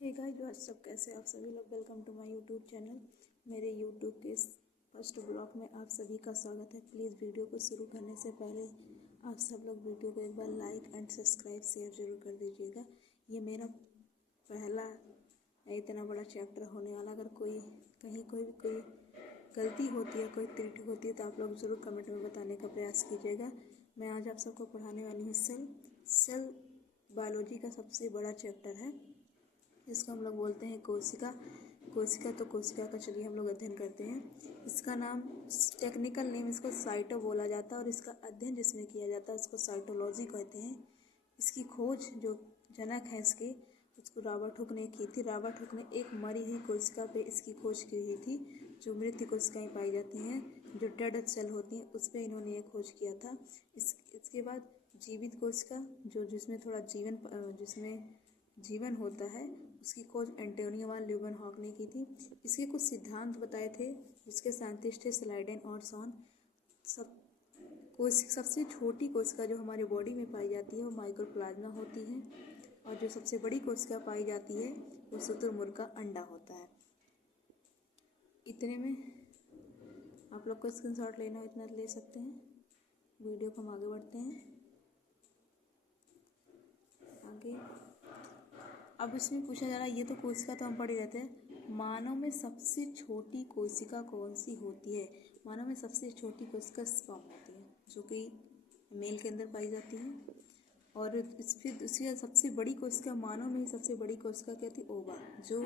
Hey guys, जो आज सब कैसे आप सभी लोग। Welcome to my YouTube channel. मेरे यूट्यूब के फर्स्ट ब्लॉग में आप सभी का स्वागत है। प्लीज़ वीडियो को शुरू करने से पहले आप सब लोग वीडियो को एक बार लाइक एंड सब्सक्राइब शेयर जरूर कर दीजिएगा। ये मेरा पहला इतना बड़ा चैप्टर होने वाला। अगर कोई गलती होती है, कोई त्रुटि होती है तो आप लोग ज़रूर कमेंट में बताने का प्रयास कीजिएगा। मैं आज आप सबको पढ़ाने वाली हूँ सेल बायोलॉजी का सबसे बड़ा चैप्टर है, इसको हम लोग बोलते हैं कोशिका। कोशिका का चलिए हम लोग अध्ययन करते हैं। इसका नाम टेक्निकल नेम इसको साइटो बोला जाता है और इसका अध्ययन जिसमें किया जाता है उसको साइटोलॉजी कहते हैं। इसकी खोज जो जनक है उसको रॉबर्ट हुक ने की थी। रॉबर्ट हुक ने एक मरी हुई कोशिका पे इसकी खोज की हुई थी। जो मृत कोशिकाएं पाई जाती हैं, जो डेड सेल होती हैं, उस पर इन्होंने ये खोज किया था। इसके बाद जीवित कोशिका जिसमें जीवन होता है, उसकी खोज एंटोनियो वान ल्यूवेनहॉक ने की थी। इसके कुछ सिद्धांत बताए थे जिसके साइंटिस्ट थे स्लाइडेन और सॉन। सबसे छोटी कोशिका जो हमारे बॉडी में पाई जाती है वो माइक्रोप्लाज्मा होती है, और जो सबसे बड़ी कोशिका पाई जाती है वो शुतुरमुर्ग का अंडा होता है। इतने में आप लोग को स्क्रीनशॉट लेना हो इतना ले सकते हैं। वीडियो को हम आगे बढ़ते हैं। आगे अब इसमें पूछा जा रहा है, ये तो कोशिका तो हम पढ़ ही रहते हैं, मानव में सबसे छोटी कोशिका कौन सी होती है। मानव में सबसे छोटी कोशिका स्पर्म होती है, जो कि मेल के अंदर पाई जाती है। और उसकी सबसे बड़ी कोशिका, मानव में ही सबसे बड़ी कोशिका क्या थी, ओवा, जो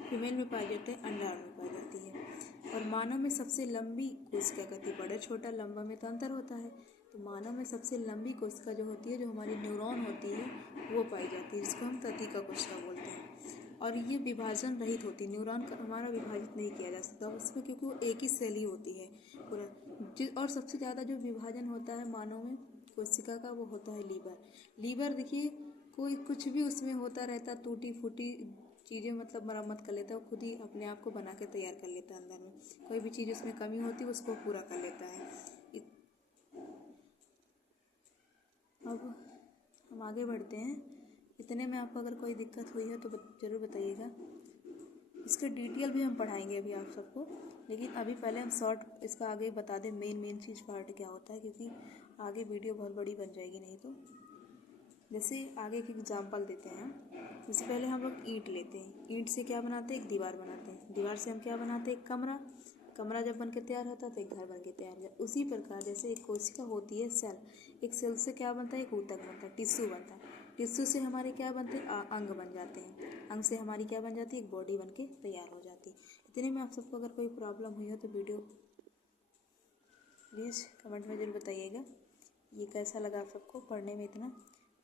फीमेल में पाई जाते हैं, अंडाणु में पाई जाती है। और मानव में सबसे लंबी कोशिका क्या थी, बड़ा छोटा लंबा में तो अंतर होता है। तो मानव में सबसे लंबी कोशिका जो होती है, जो हमारी न्यूरॉन होती है, वो पाई जाती है, जिसको हम तंत्रिका कोशिका बोलते हैं। और ये विभाजन रहित होती है। न्यूरॉन का हमारा विभाजित नहीं किया जा सकता उसमें, क्योंकि वो एक ही सेल ही होती है पूरा। और सबसे ज़्यादा जो विभाजन होता है मानव में कोशिका का, वो होता है लीवर। देखिए, कोई कुछ भी उसमें होता रहता, टूटी फूटी चीज़ें मतलब मरम्मत कर लेता है, वो खुद ही अपने आप को बना के तैयार कर लेता है। अंदर में कोई भी चीज़ उसमें कमी होती है उसको पूरा कर लेता है। अब हम आगे बढ़ते हैं। इतने में आपको अगर कोई दिक्कत हुई है तो ज़रूर बताइएगा। इसके डिटेल भी हम पढ़ाएंगे अभी आप सबको, लेकिन अभी पहले हम शॉर्ट इसका आगे बता दें मेन चीज़ पार्ट क्या होता है, क्योंकि आगे वीडियो बहुत बड़ी बन जाएगी नहीं तो। जैसे आगे एक एग्जांपल देते हैं। जैसे पहले हम लोग ईंट लेते हैं, ईंट से क्या बनाते हैं, एक दीवार बनाते हैं, दीवार से हम क्या बनाते हैं, एक कमरा जब बन के तैयार होता है तो एक घर बन के तैयार होता है। उसी प्रकार जैसे एक कोशिका होती है सेल, एक सेल से क्या बनता है, एक ऊतक बनता है, टिश्यू बनता है। टिश्यू से हमारे क्या बनते हैं, अंग बन जाते हैं। अंग से हमारी क्या बन जाती है, एक बॉडी बन के तैयार हो जाती है। इतने में आप सबको अगर कोई प्रॉब्लम हुई हो तो वीडियो प्लीज़ कमेंट में जरूर बताइएगा। ये कैसा लगा आप सबको पढ़ने में इतना।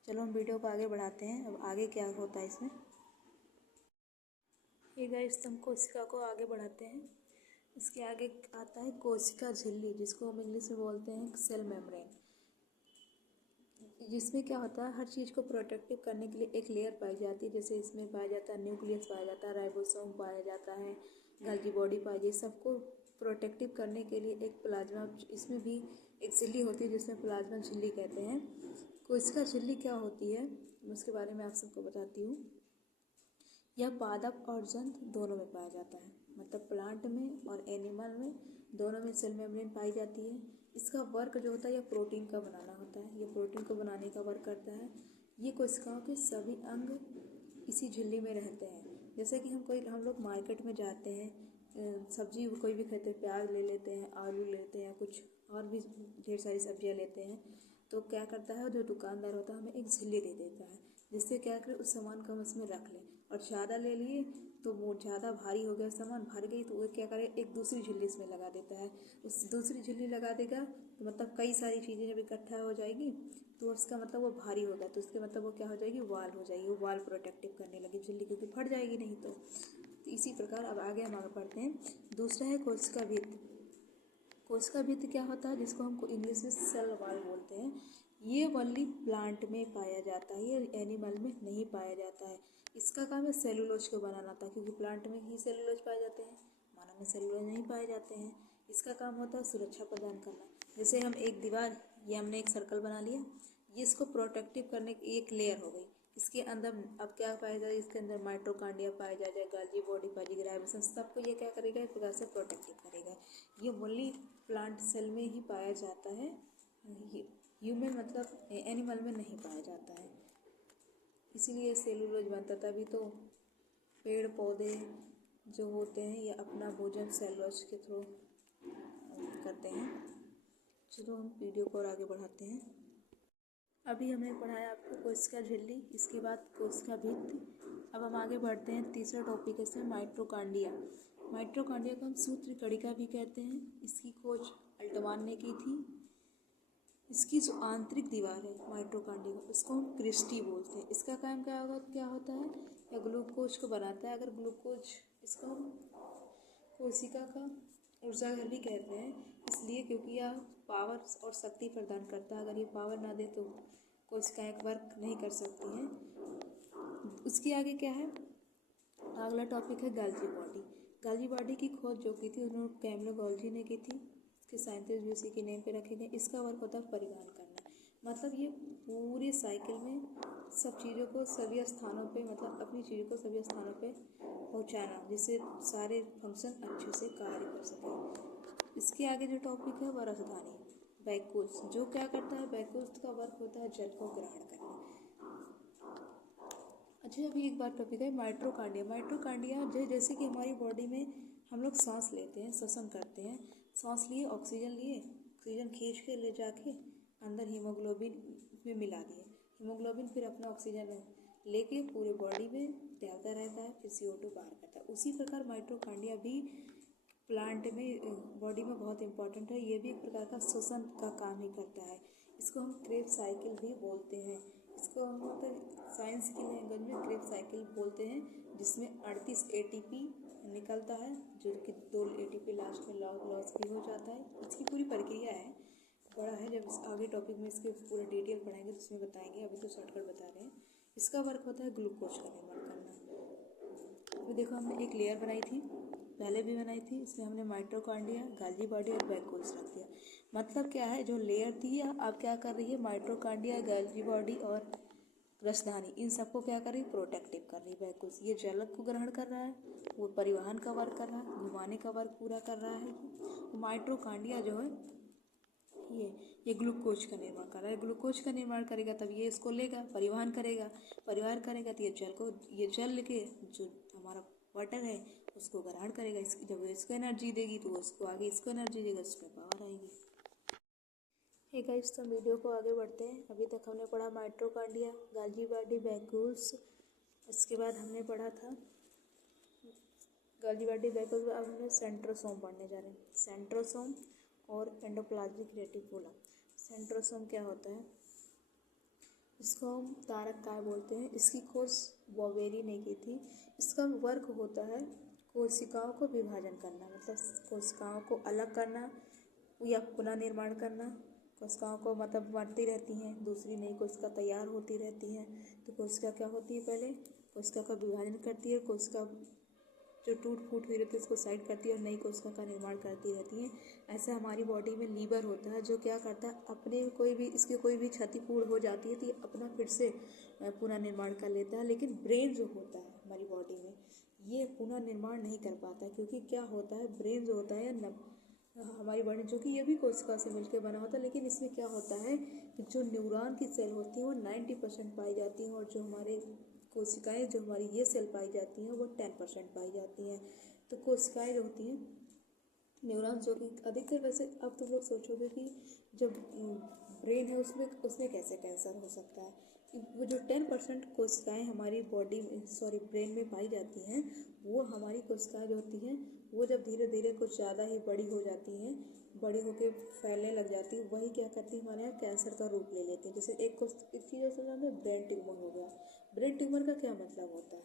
चलो हम वीडियो को आगे बढ़ाते हैं। अब आगे क्या होता है इसमें, ये गाइस हम कोशिका को आगे बढ़ाते हैं। इसके आगे आता है कोशिका झिल्ली, जिसको हम इंग्लिश में बोलते हैं सेल मेम्ब्रेन। जिसमें क्या होता है, हर चीज़ को प्रोटेक्टिव करने के लिए एक लेयर पाई जाती है। जैसे इसमें पाया जाता है न्यूक्लियस, पाया जाता है राइबोसोम, पाया जाता है गोल्गी बॉडी पाई जाती है। सबको प्रोटेक्टिव करने के लिए एक प्लाज्मा, इसमें भी एक झिल्ली होती है जिसमें प्लाज्मा झिल्ली कहते हैं। कोशिका झिल्ली क्या होती है उसके बारे में आप सबको बताती हूँ। यह पादप और जंतु दोनों में पाया जाता है, मतलब प्लांट में और एनिमल में, दोनों में सेल मेम्ब्रेन पाई जाती है। इसका वर्क जो होता है, यह प्रोटीन का बनाना होता है, ये प्रोटीन को बनाने का वर्क करता है। ये कोशिकाओं के सभी अंग इसी झिल्ली में रहते हैं। जैसे कि हम लोग मार्केट में जाते हैं, सब्जी कोई भी खाते हैं, प्याज ले लेते हैं, आलू लेते हैं, कुछ और भी ढेर सारी सब्जियां लेते हैं, तो क्या करता है जो दुकानदार होता है हमें एक झिल्ली दे देता है, जिससे क्या करें उस सामान को हम उसमें रख लें। और ज़्यादा ले लिए तो वो ज़्यादा भारी हो गया, सामान भर गई, तो वो क्या करे एक दूसरी झिल्ली इसमें लगा देता है। उस दूसरी झिल्ली लगा देगा तो मतलब कई सारी चीज़ें जब इकट्ठा हो जाएगी तो उसका मतलब वो भारी होगा, तो उसके मतलब वो क्या हो जाएगी, वाल हो जाएगी। वो वाल प्रोटेक्टिव करने लगी झिल्ली, क्योंकि फट जाएगी नहीं तो। इसी प्रकार अब आगे हम आगे बढ़ते हैं। दूसरा है कोशिका भित्ति। कोशिका भित्ति क्या होता है, जिसको हमको इंग्लिश में सेल वॉल बोलते हैं। ये वल्ली प्लांट में पाया जाता है, ये एनिमल में नहीं पाया जाता है। इसका काम है सेलुलोज को बनाना था, क्योंकि प्लांट में ही सेलुलोज पाए जाते हैं, मानव में सेलुलोज नहीं पाए जाते हैं। इसका काम होता है सुरक्षा प्रदान करना। जैसे हम एक दीवार, ये हमने एक सर्कल बना लिया, ये इसको प्रोटेक्टिव करने की एक लेयर हो गई। इसके अंदर अब क्या पाया जाए, इसके अंदर माइटोकॉन्ड्रिया पाया जाएगा, गाल्गी बॉडी पाई जाएगी, राइबोसोम, सबको ये क्या करेगा, एक प्रकार से प्रोटेक्टिव करेगा। ये ओनली प्लांट सेल में ही पाया जाता है, ह्यूमन मतलब एनिमल में नहीं पाया जाता है। इसीलिए सेलुलोज बनता, तभी तो पेड़ पौधे जो होते हैं ये अपना भोजन सेलुलोज के थ्रू करते हैं। चलो हम वीडियो को और आगे बढ़ाते हैं। अभी हमने पढ़ाया आपको कोशिका झिल्ली, इसके बाद कोशिका भित्ति। अब हम आगे बढ़ते हैं, तीसरा टॉपिक है माइटोकॉन्ड्रिया। माइटोकॉन्ड्रिया को हम सूत्र कणिका भी कहते हैं। इसकी खोज अल्टमान ने की थी। इसकी जो आंतरिक दीवार है माइटोकॉन्ड्रिया को, इसको हम क्रिस्टी बोलते हैं। इसका काम क्या होता है, या ग्लूकोज को बनाता है। अगर ग्लूकोज, इसको हम कोशिका का ऊर्जा घर भी कहते हैं, इसलिए क्योंकि यह पावर और शक्ति प्रदान करता है। अगर ये पावर ना दे तो कोशिकाएं वर्क नहीं कर सकती हैं। उसके आगे क्या है, अगला टॉपिक है गाल्गी बॉडी। गाल्गी बॉडी की खोज जो की थी उन्होंने कैमलो गोल्जी ने की थी। इसके साइंटिस्ट भी उसी के नेम पे रखे गए। इसका वर्क होता है परिवहन करना, मतलब ये पूरे साइकिल में सब चीज़ों को सभी स्थानों पे, मतलब अपनी चीज़ों को सभी स्थानों पे पहुंचाना, जिससे सारे फंक्शन अच्छे से कार्य कर सकें। इसके आगे जो टॉपिक है वह राजधानी वैक्यूल्स, जो क्या करता है, वैक्यूल्स का वर्क होता है जल को ग्रहण करना। अच्छा, अभी एक बात टॉपिक है माइटोकॉन्ड्रिया। माइटोकॉन्ड्रिया जैसे कि हमारी बॉडी में हम लोग सांस लेते हैं, श्वसन करते हैं, सांस लिए, ऑक्सीजन खींच के ले जाके अंदर हीमोग्लोबिन में मिला दिए। हीमोग्लोबिन फिर अपना ऑक्सीजन लेके पूरे बॉडी में फैलता रहता है, फिर CO2 बाहर करता है। उसी प्रकार माइटोकॉन्ड्रिया भी प्लांट में, बॉडी में बहुत इंपॉर्टेंट है। ये भी एक प्रकार का श्वसन का काम ही करता है। इसको हम क्रेब्स साइकिल भी बोलते हैं। इसको हम मतलब साइंस की लैंग्वेज में क्रेब्स साइकिल बोलते हैं, जिसमें 38 ATP निकलता है, जो कि 2 ATP लास्ट में लॉस भी हो जाता है। इसकी पूरी प्रक्रिया है, बड़ा है। जब आगे टॉपिक में इसके पूरा डिटेल पढ़ाएंगे तो उसमें बताएंगे, अभी तो शॉर्टकट बता रहे हैं। इसका वर्क होता है ग्लूकोज का निर्माण करना। तो देखो, हमने एक लेयर बनाई थी, पहले भी बनाई थी। इसमें हमने माइटोकॉन्ड्रिया, गाल्गी बॉडी और वैक्यूल्स रख दिया। मतलब क्या है, जो लेयर थी अब क्या कर रही है, माइटोकॉन्ड्रिया, गाल्गी बॉडी और राजधानी, इन सबको क्या कर रही है, प्रोटेक्टिव कर रही है। वैक्यूल्स ये जल को ग्रहण कर रहा है, वो परिवहन का वर्क कर रहा है, घुमाने का वर्क पूरा कर रहा है। माइटोकॉन्ड्रिया जो है ये ग्लूकोज का निर्माण कर रहा है। ग्लूकोज का निर्माण करेगा तब ये इसको लेगा, परिवहन करेगा तो ये जल लेके जो हमारा वाटर है उसको ग्रहण करेगा। जब इसको एनर्जी देगी तो उसको आगे इसको एनर्जी देगा, उसमें पावर आएगी। हे गाइस, तो वीडियो को आगे बढ़ते हैं। अभी तक हमने पढ़ा माइटोकॉन्ड्रिया, गाल्गी बॉडी, वैक्यूल्स। उसके बाद हमने पढ़ा था गाल्गी बॉडी, वैक्यूल्स। अब हमने सेंट्रोसोम पढ़ने जा रहे हैं। सेंट्रोसोम और एंडोप्लाज्मिक रेटिकुलम। सेंट्रोसोम क्या होता है, इसको हम तारक काय बोलते हैं। इसकी खोज बॉवेरी ने की थी। इसका वर्क होता है कोशिकाओं को विभाजन करना, मतलब कोशिकाओं को अलग करना या पुनः निर्माण करना। कोशिकाओं को मतलब बढ़ती रहती हैं, दूसरी नई कोशिका तैयार होती रहती हैं। तो कोशिका क्या होती है, पहले कोशिका का विभाजन करती है, कोशिका जो टूट फूट हुई रहती है उसको साइड करती है और नई कोशिका का निर्माण करती रहती है। ऐसा हमारी बॉडी में लीवर होता है, जो क्या करता है, अपने इसकी कोई भी क्षतिपूर्ण हो जाती है तो ये अपना फिर से पुनः निर्माण कर लेता है। लेकिन ब्रेन जो होता है हमारी बॉडी में, ये पुनः निर्माण नहीं कर पाता, क्योंकि क्या होता है, ब्रेन जो होता है हमारी बॉडी, जो कि ये भी कोशिका से मिलकर बना होता है, लेकिन इसमें क्या होता है कि जो न्यूरॉन की सेल होती है वो 90% पाई जाती हैं, और जो हमारे कोशिकाएं जो हमारी ये सेल पाई जाती हैं वो 10% पाई जाती हैं। तो कोशिकाएं जो होती हैं, न्यूरॉन जो कि अधिकतर, वैसे अब तुम लोग सोचोगे कि जब ब्रेन है उसमें कैसे कैंसर हो सकता है, कि वो जो 10% कोशिकाएं हमारी ब्रेन में पाई जाती हैं, वो हमारी कोशिकाएं जो होती हैं वो जब धीरे धीरे कुछ ज़्यादा ही बड़ी हो जाती हैं, बड़ी होकर फैलने लग जाती है, वही क्या करती है, हमारे यहाँ कैंसर का रूप ले लेती है। जैसे एक चीज़ ऐसा है, ब्रेन ट्यूमर हो गया। ब्रेन ट्यूमर का क्या मतलब होता है,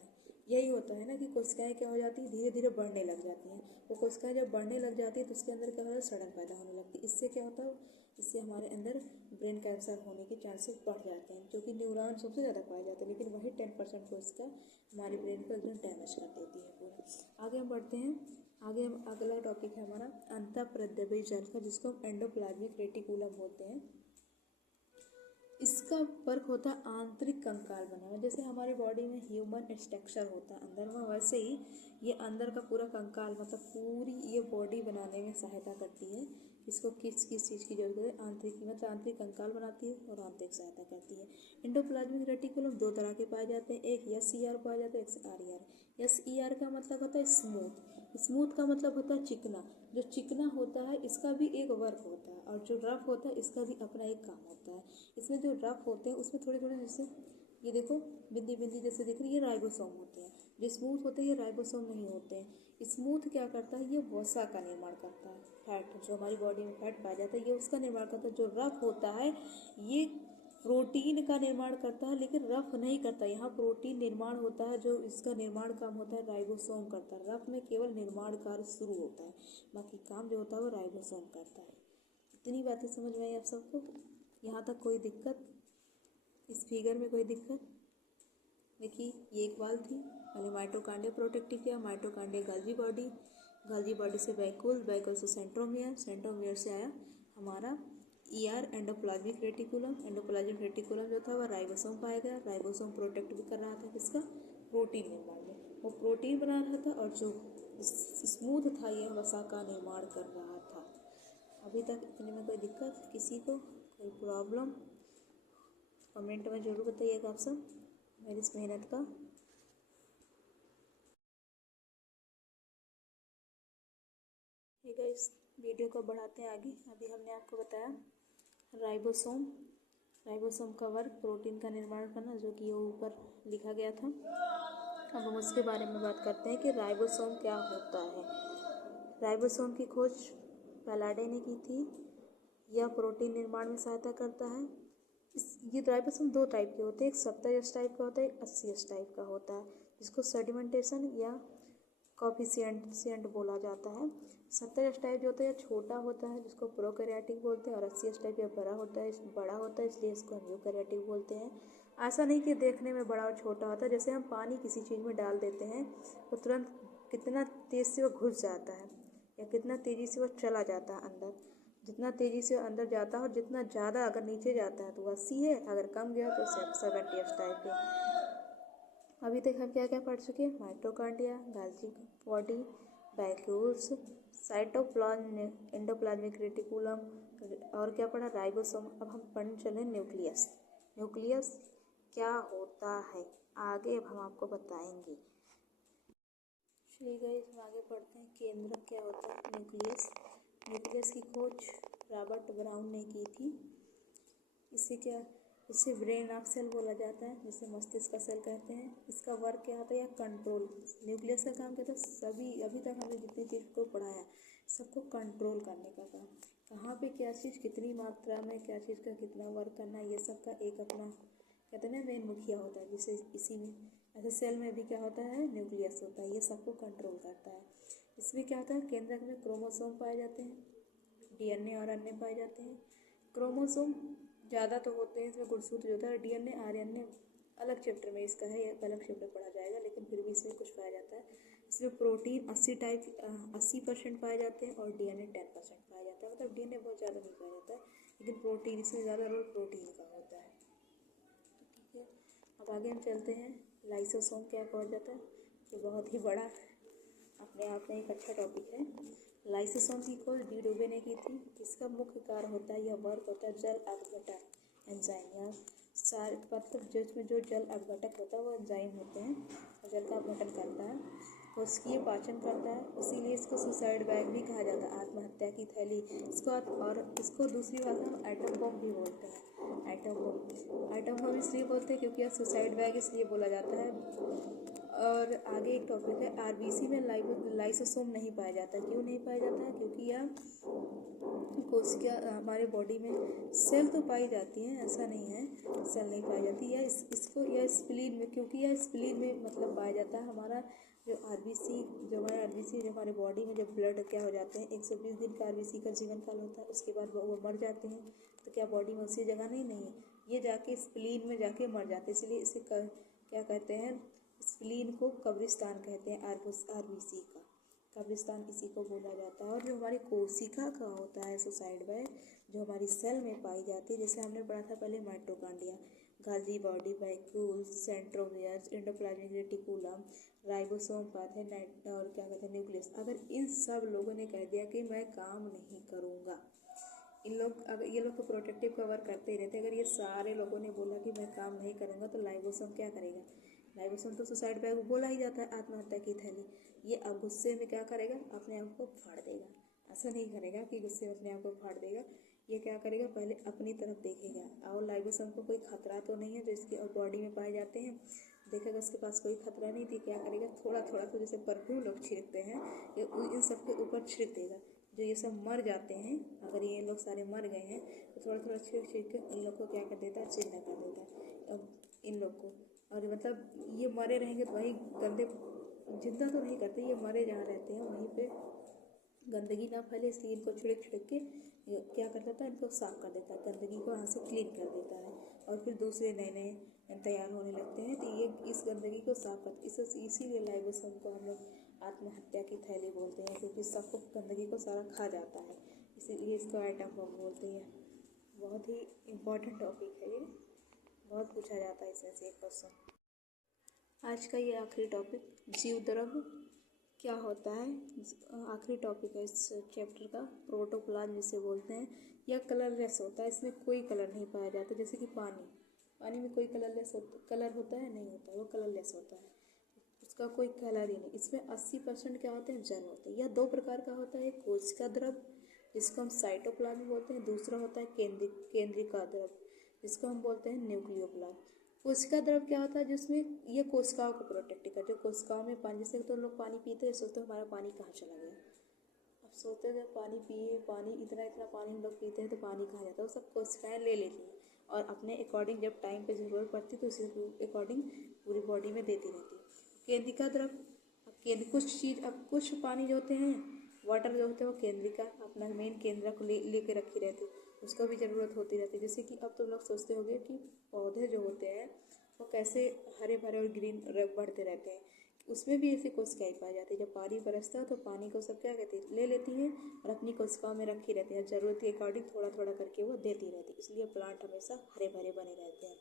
यही होता है ना कि कोशिकाएं क्या हो जाती है, धीरे धीरे बढ़ने लग जाती हैं। वो कोशिकाएं जब बढ़ने लग जाती है तो उसके अंदर क्या होता है, सड़न पैदा होने लगती है। इससे क्या होता है, इससे हमारे अंदर ब्रेन कैंसर होने के चांसेस बढ़ जाते हैं, जो कि न्यूरॉन सबसे ज़्यादा पाए जाते हैं। लेकिन वही 10% कोशिका हमारे ब्रेन को एकदम डैमेज कर देती है पूरा। आगे हम बढ़ते हैं। अगला टॉपिक है हमारा अंतःप्रद्रव्य जल का, जिसको हम एंडोप्लाज्मिक रेटिकुलम बोलते हैं। इसका वर्क होता है आंतरिक कंकाल बनाने में। जैसे हमारी बॉडी में ह्यूमन स्ट्रक्चर होता है अंदर में, वैसे ही ये अंदर का पूरा कंकाल मतलब पूरी ये बॉडी बनाने में सहायता करती है। इसको किस किस चीज़ की जरूरत है, आंतरिक मतलब आंतरिक कंकाल बनाती है और आंतरिक सहायता करती है। एंडोप्लाज्मिक रेटिकुलम दो तरह के पाए जाते हैं, एक SER पाया जाता है, एक RER। SER का मतलब होता है स्मूथ, स्मूथ का मतलब होता है चिकना। जो चिकना होता है इसका भी एक वर्क होता है, और जो रफ होता है इसका भी अपना एक काम होता है। इसमें जो रफ होते हैं उसमें थोड़े थोड़े, जैसे ये देखो बिंदी बिंदी जैसे दिख रही है, ये राइबोसोम होते हैं। जो स्मूथ होते हैं ये राइबोसोम नहीं होते हैं। स्मूथ क्या करता है, ये वसा का निर्माण करता है, फैट जो हमारी बॉडी में फैट पाया जाता है ये उसका निर्माण करता है। जो रफ होता है ये प्रोटीन का निर्माण करता है, लेकिन रफ नहीं करता। यहाँ प्रोटीन निर्माण होता है, जो इसका निर्माण काम होता है राइबोसोम करता है। रफ में केवल निर्माण कार्य शुरू होता है, बाकी काम जो होता है वो राइबोसोम करता है। इतनी बातें समझ में आई आप सबको? यहाँ तक कोई दिक्कत? इस फिगर में कोई दिक्कत? देखिए ये एक वाल थी, मैंने माइटोकांड्रिया प्रोटेक्टिव किया। माइटोकांड्रिया गाल्जी बॉडी से वैक्यूल, वैक्यूल से सेंट्रोमियर, सेंट्रोमियर से आया हमारा ER endoplasmic reticulum. Endoplasmic reticulum जो था वह राइबोसोम पाया गया। राइबोसोम प्रोटेक्ट भी कर रहा था किसका, प्रोटीन निर्माण में, वो प्रोटीन बना रहा था, और जो स्मूथ था ये वसा का निर्माण कर रहा था। अभी तक इतने में कोई दिक्कत किसी को, कोई प्रॉब्लम? कमेंट में ज़रूर बताइएगा आप सब मेरी इस मेहनत का। ठीक है, इस वीडियो को बढ़ाते हैं आगे। अभी हमने आपको बताया राइबोसोम, राइबोसोम का वर्क प्रोटीन का निर्माण करना, जो कि ये ऊपर लिखा गया था। अब हम उसके बारे में बात करते हैं कि राइबोसोम क्या होता है। राइबोसोम की खोज पैलाडे ने की थी। यह प्रोटीन निर्माण में सहायता करता है। ये राइबोसोम दो टाइप के होते हैं, एक 70S टाइप का होता है, एक 80S टाइप का होता है, जिसको सेडिमेंटेशन या कॉफिशिएंट बोला जाता है। 70S टाइप जो होता है छोटा होता है, जिसको प्रोकैरियोटिक बोलते हैं, और 80S टाइप या बड़ा होता है, इसलिए इसको हम यूकैरियोटिक बोलते हैं। ऐसा नहीं कि देखने में बड़ा और छोटा होता है। जैसे हम पानी किसी चीज़ में डाल देते हैं तो तुरंत कितना तेज़ से वो घुस जाता है या कितना तेज़ी से वो चला जाता है अंदर। जितना तेज़ी से अंदर जाता है और जितना ज़्यादा अगर नीचे जाता है तो 80 है, अगर कम गया तो 70S टाइप है। अभी तक हम क्या क्या पढ़ चुके हैं, mitochondria, गाल्जी body, vacuoles, cytoplasm, endoplasmic reticulum, और क्या पढ़ा, राइबोसोम। अब हम पढ़ने चले न्यूक्लियस। न्यूक्लियस क्या होता है आगे अब हम आपको बताएंगे। चलिए गाइस हम आगे पढ़ते हैं, केंद्रक क्या होता है, न्यूक्लियस। न्यूक्लियस की खोज रॉबर्ट ब्राउन ने की थी। इसे ब्रेन ऑफ सेल बोला जाता है, जिसे मस्तिष्क का सेल कहते हैं। इसका वर्क क्या होता है या कंट्रोल। न्यूक्लियस का काम क्या था, सभी अभी तक हमने जितनी चीज़ को पढ़ाया सबको कंट्रोल करने का काम। कहाँ पे क्या चीज़ कितनी मात्रा में क्या चीज़ का कितना वर्क करना, ये सब का एक अपना कहते हैं ना मेन मुखिया होता है, जिसे इसी में ऐसे सेल में भी क्या होता है, न्यूक्लियस होता है, ये सबको कंट्रोल करता है। इसमें क्या होता है, केंद्रक में क्रोमोसोम पाए जाते हैं, DNA और RNA पाए जाते हैं। क्रोमोसोम ज़्यादा तो होते हैं, इसमें गुणसूत्र जो होता है। DNA RNA अलग चैप्टर में इसका है, अलग चैप्टर पढ़ा जाएगा, लेकिन फिर भी इसमें कुछ पाया जाता है। इसमें प्रोटीन 80% पाए जाते हैं और DNA 10% पाया जाता है। मतलब DNA बहुत ज़्यादा नहीं पाया जाता है, लेकिन प्रोटीन इसमें ज़्यादा रोल प्रोटीन का होता है। ठीक है, अब आगे हम चलते हैं, लाइसोसोम क्या पढ़ जाता है, जो बहुत ही बड़ा अपने आप में एक अच्छा टॉपिक है। लाइसोसोम की खोज डी डुबे ने की थी। इसका मुख्य कार्य होता है या वर्क होता है जल अपघटन एंजाइम, या सारे मतलब जिसमें जो जल अपघटक होता है वो एंजाइम होते हैं और जल का अपघटन करता है, कोशिकीय पाचन करता है। इसीलिए इसको सुसाइड बैग भी कहा जाता है, आत्महत्या की थैली इसको। और इसको दूसरी भाषा में एटम बम भी बोलते हैं। एटम बम इसलिए बोलते हैं क्योंकि यह सुसाइड बैग इसलिए बोला जाता है। और आगे एक टॉपिक है, RBC में लाइसोसोम नहीं पाया जाता। क्यों नहीं पाया जाता है, क्योंकि यह कोशिका हमारे बॉडी में सेल तो पाई जाती हैं, ऐसा नहीं है सेल नहीं पाई जाती। यह स्प्लीन में, क्योंकि यह स्प्लीन में मतलब पाया जाता है। हमारा जो RBC जो हमारे बॉडी में जब ब्लड क्या हो जाते हैं, 120 दिन का RBC का जीवन काल होता है, उसके बाद वो मर जाते हैं। तो क्या बॉडी में उसी जगह नहीं है, ये जाके स्प्लीन में जाके मर जाते हैं। इसलिए इसे क्या कहते हैं, स्प्लीन को कब्रिस्तान कहते हैं RBC का। कब्रिस्तान इसी को बोला जाता है। और जो हमारी कोशिका का होता है सुसाइड में, जो हमारी सेल में पाई जाती है, जैसे हमने पढ़ा था पहले mitochondria, Golgi body, vacuoles, centromeres, endoplasmic reticulum, ribosome, पाथेनाइट और क्या कहते हैं न्यूक्लियस। अगर इन सब लोगों ने कह दिया कि मैं काम नहीं करूँगा, अगर ये लोग तो प्रोटेक्टिव कवर करते ही रहते, अगर ये सारे लोगों ने बोला कि मैं काम नहीं करूँगा तो लाइबोसोम क्या करेगा? लाइबोसोम तो सुसाइड पे बोला ही जाता है, आत्महत्या की थैली। ये अब गुस्से में क्या करेगा? अपने आप को फाड़ देगा। ऐसा नहीं करेगा कि गुस्से में अपने आप को फाड़ देगा। ये क्या करेगा? पहले अपनी तरफ देखेगा और लाइबोसोम को कोई खतरा तो नहीं है जो इसके और बॉडी में पाए जाते हैं, देखेगा उसके पास कोई खतरा नहीं थी, क्या करेगा? थोड़ा थोड़ा तो जैसे परफ्यूम लोग छिड़कते हैं, ये इन सब के ऊपर छिड़क देगा। जो ये सब मर जाते हैं, अगर ये लोग सारे मर गए हैं तो थोड़ा थोड़ा छिड़क छिड़क के इन लोग को क्या कर देता है? जिंदा कर देता है अब इन लोग को। और मतलब ये मरे रहेंगे तो वही गंदे, जिंदा तो नहीं करते, ये मरे जहाँ रहते हैं वहीं पे गंदगी ना फैले, इसलिए इनको छिड़क छिड़क के क्या कर देता है? इनको साफ कर देता है, गंदगी को यहाँ से क्लीन कर देता है। और फिर दूसरे नए नए तैयार होने लगते हैं, तो ये इस गंदगी को साफ कर, इसीलिए लाइबोसोम को हम लोग आत्महत्या की थैली बोलते हैं, क्योंकि सबको गंदगी को सारा खा जाता है, इसीलिए इसको आइटम बम बोलते हैं। बहुत ही इम्पोर्टेंट टॉपिक है ये, बहुत पूछा जाता है इसमें से एक क्वेश्चन। आज का ये आखिरी टॉपिक, जीव द्रव्य क्या होता है, आखिरी टॉपिक है इस चैप्टर का। प्रोटोप्लाज्म जिसे बोलते हैं, यह कलरलेस होता है, इसमें कोई कलर नहीं पाया जाता। जैसे कि पानी में कोई कलर होता है? नहीं होता, वो कलरलेस होता है, उसका कोई कलर ही नहीं। इसमें 80% क्या होते हैं? जल होते हैं। यह दो प्रकार का होता है, कोशिका द्रव्य जिसको हम साइटोप्लाज्म बोलते हैं, दूसरा होता है केंद्रिका द्रव्य जिसको हम बोलते हैं न्यूक्लियोप्लाज्म। कोशिका द्रव्य क्या होता है? जिसमें ये कोशिकाओं को प्रोटेक्ट कर, जो कोशिकाओं में पानी, जैसे तो लोग पानी पीते हैं, सोचते हैं हमारा पानी कहाँ चला गया। अब सोचते हैं जब पानी पिए, पानी इतना पानी हम लोग पीते हैं तो पानी कहाँ जाता है? वो सब कोशिकाएं ले लेती हैं और अपने अकॉर्डिंग जब टाइम पे ज़रूरत पड़ती है तो उसी अकॉर्डिंग पूरी बॉडी में देती रहती है। केंद्रिका द्रव्य, कुछ पानी जो होते हैं, वाटर जो होते हैं, वो केंद्रिका अपना मेन केंद्र को लेके रखी रहती है, उसको भी ज़रूरत होती रहती है। जैसे कि अब तुम लोग सोचते होंगे कि पौधे जो होते हैं वो कैसे हरे भरे और ग्रीन बढ़ते रहते हैं, उसमें भी ऐसी कोशिकाएं पाई जाती है। जब पानी बरसता है तो पानी को सब क्या कहती है? ले लेती है और अपनी कोशिकाओं में रखी रहती है, ज़रूरत के अकॉर्डिंग थोड़ा थोड़ा करके वो देती रहती है, इसलिए प्लांट हमेशा हरे भरे बने रहते हैं।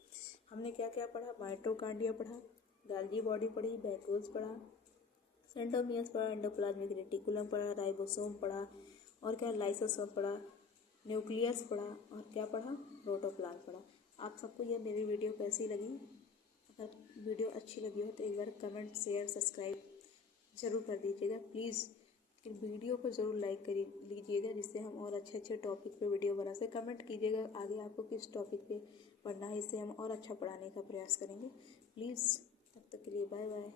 हमने क्या क्या पढ़ा? माइटोकॉन्ड्रिया पढ़ा, गाल्गी बॉडी पढ़ी, वैक्यूल्स पढ़ा, सेंट्रोमियर्स पढ़ा, एंडोप्लाज्मिक रेटिकुलम पढ़ा, राइबोसोम पढ़ा, और क्या लाइसोसोम पढ़ा, न्यूक्लियस पढ़ा, और क्या पढ़ा? प्रोटोप्लाज्म पढ़ा। आप सबको ये मेरी वीडियो कैसी लगी? अगर वीडियो अच्छी लगी हो तो एक बार कमेंट, शेयर, सब्सक्राइब ज़रूर कर दीजिएगा प्लीज़। वीडियो को ज़रूर लाइक कर लीजिएगा, जिससे हम और अच्छे अच्छे टॉपिक पे वीडियो बना सकें। कमेंट कीजिएगा आगे आपको किस टॉपिक पे पढ़ना है, इससे हम और अच्छा पढ़ाने का प्रयास करेंगे। प्लीज़, तब तक के लिए बाय बाय।